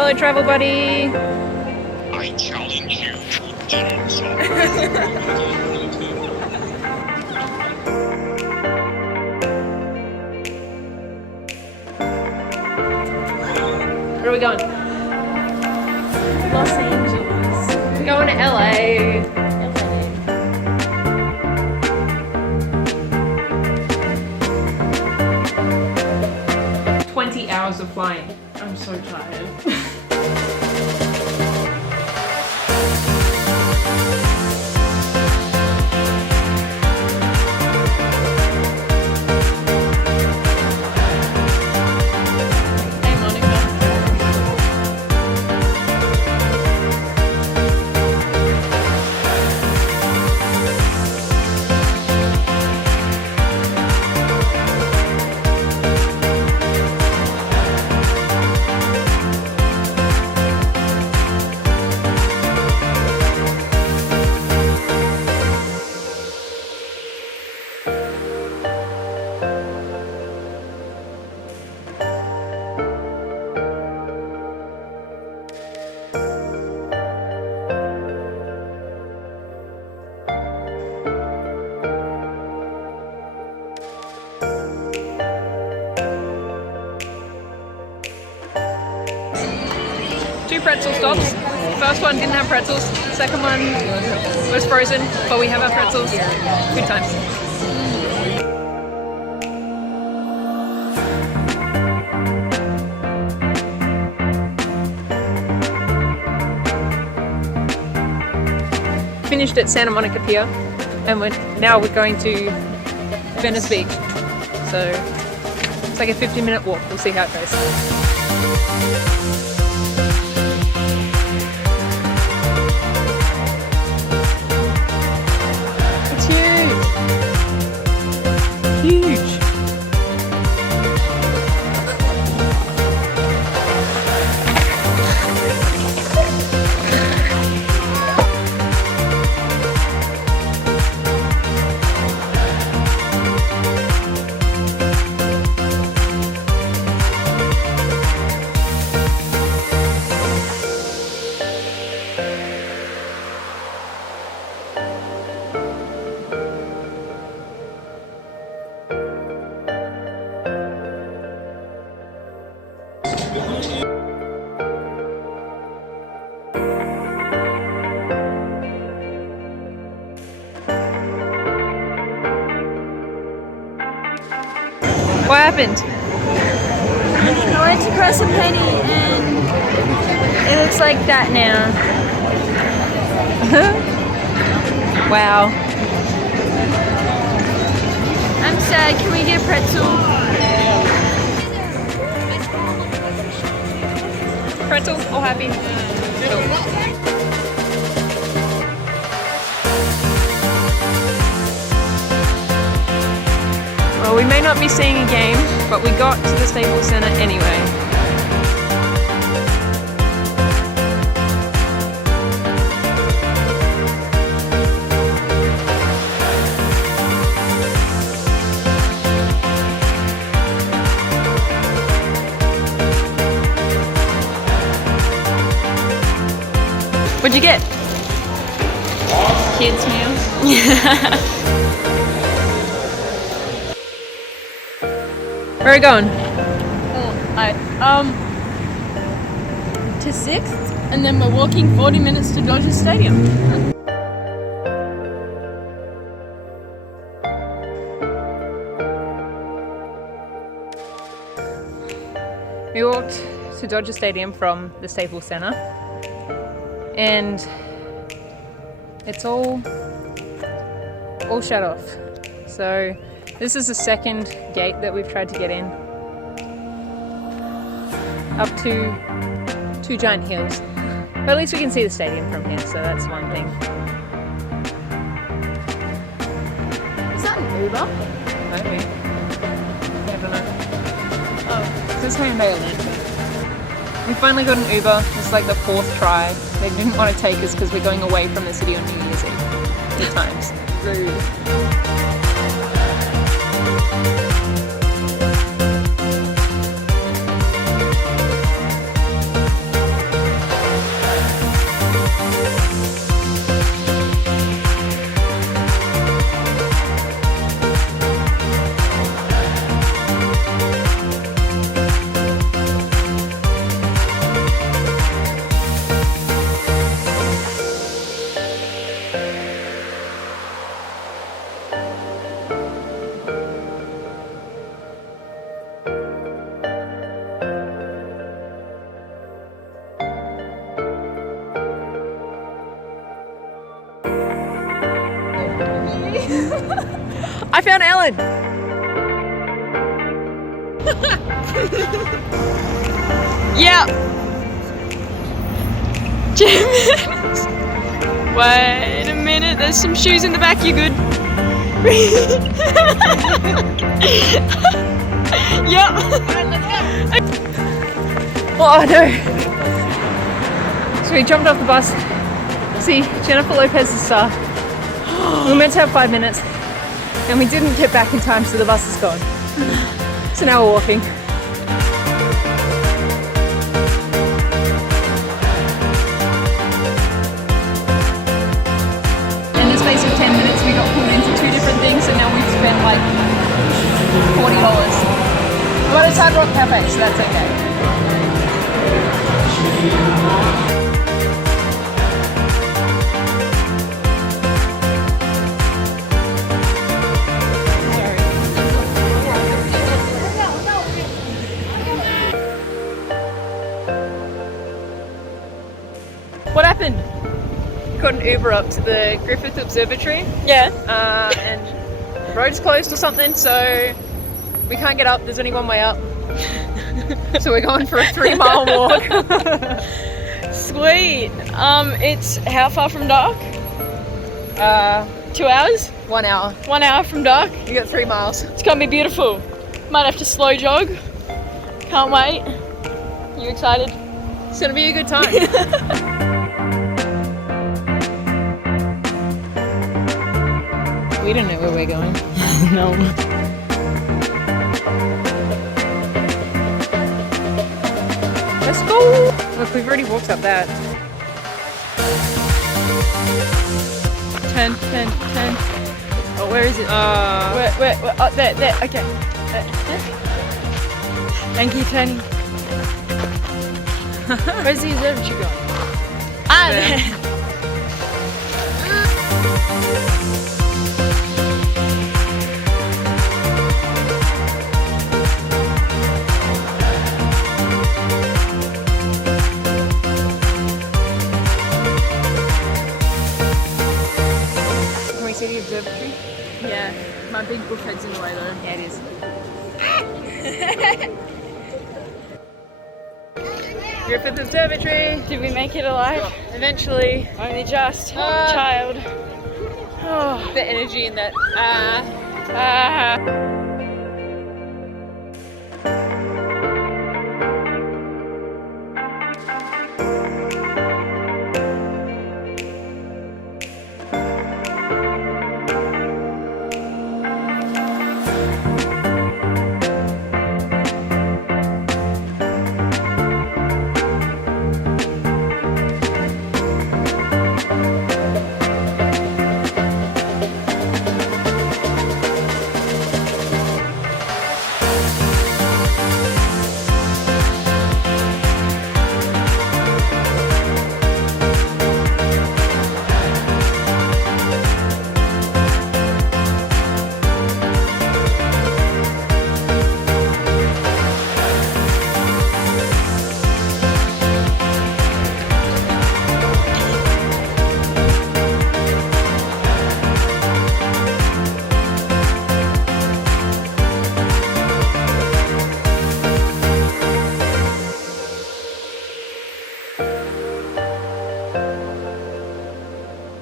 Hello, travel buddy. I challenge you to dance. Where are we going? Los Angeles. We're going to LA. Okay. 20 hours of flying. I'm so tired. Hey, Monica. Two pretzel stops. First one didn't have pretzels. Second one was frozen, but we have our pretzels. Good times. Finished at Santa Monica Pier, and now we're going to Venice Beach. So it's like a 15-minute walk. We'll see how it goes. Huge. What happened? I went to press a penny and it looks like that now. Wow. I'm sad. Can we get a pretzel? Pretzels, all happy. Well, we may not be seeing a game, but we got to the Staples Center anyway. What'd you get? Kids meal. Where are we going? To 6th, and then we're walking 40 minutes to Dodger Stadium. We walked to Dodger Stadium from the Staples Center, and it's all shut off. So this is the second gate that we've tried to get in, up to two giant hills. But at least we can see the stadium from here, so that's one thing. Is that an Uber? Maybe. I don't know. Oh. This is home Maryland. We finally got an Uber. It's like the fourth try. They didn't want to take us because we're going away from the city on New Year's Eve. Good times. Rude. I found Ellen. Yeah. Wait a minute, there's some shoes in the back, you good? Yep. Oh no! So we jumped off the bus. See, Jennifer Lopez is star. We were meant to have 5 minutes, and we didn't get back in time, so the bus is gone. So now we're walking. In the space of 10 minutes, we got pulled into 2 different things, and now we've spent like $40. But it's Hard Rock Cafe, so that's okay. What happened? Got an Uber up to the Griffith Observatory, Yeah. and the road's closed or something, so we can't get up. There's only one way up. So we're going for a 3-mile walk. Sweet. It's how far from dark? 2 hours? 1 hour. 1 hour from dark? You got 3 miles. It's gonna be beautiful. Might have to slow jog. Can't wait. You excited? It's gonna be a good time. We don't know where we're going. No. Let's go! Look, we've already walked up that. Turn. Oh, where is it? Where? Oh, there. Okay. There. Thank you, Tony. Where's the observatory going? Ah, there. Can we see the observatory? Yeah, my big buff head's in the way though. Yeah, it is. Griffith Observatory. Did we make it alive? Eventually. Only just. Child. Oh. The energy in that.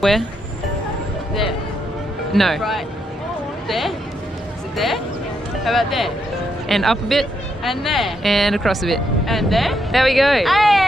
Where? There. No. Right. There? Is it there? How about there? And up a bit And there? and across a bit. And there? There we go. Hey!